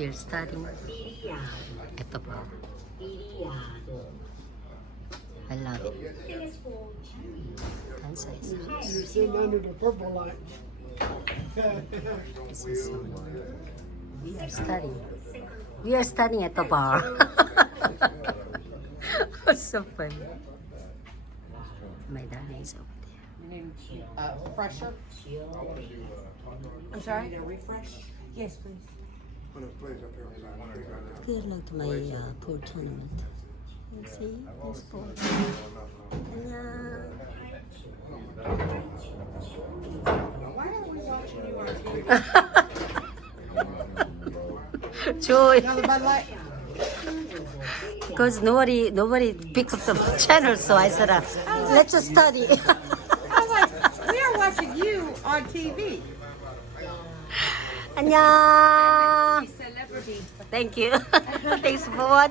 we are studying ito pa. I love it. Tan size. You're sitting under the purple light. This is so we are studying. We are studying at the bar. It's so funny. My darling is over there. Fresher? I'm sorry? A refresh? Yes, please. Good luck to my pool tournament. You see this ball. 안녕. Why are we watching you on TV? Joy. Another Bud Light? Because nobody picked up the channel, so I said, let's just study. I was like, we are watching you on TV. 안녕. Thank you. Thanks for watching.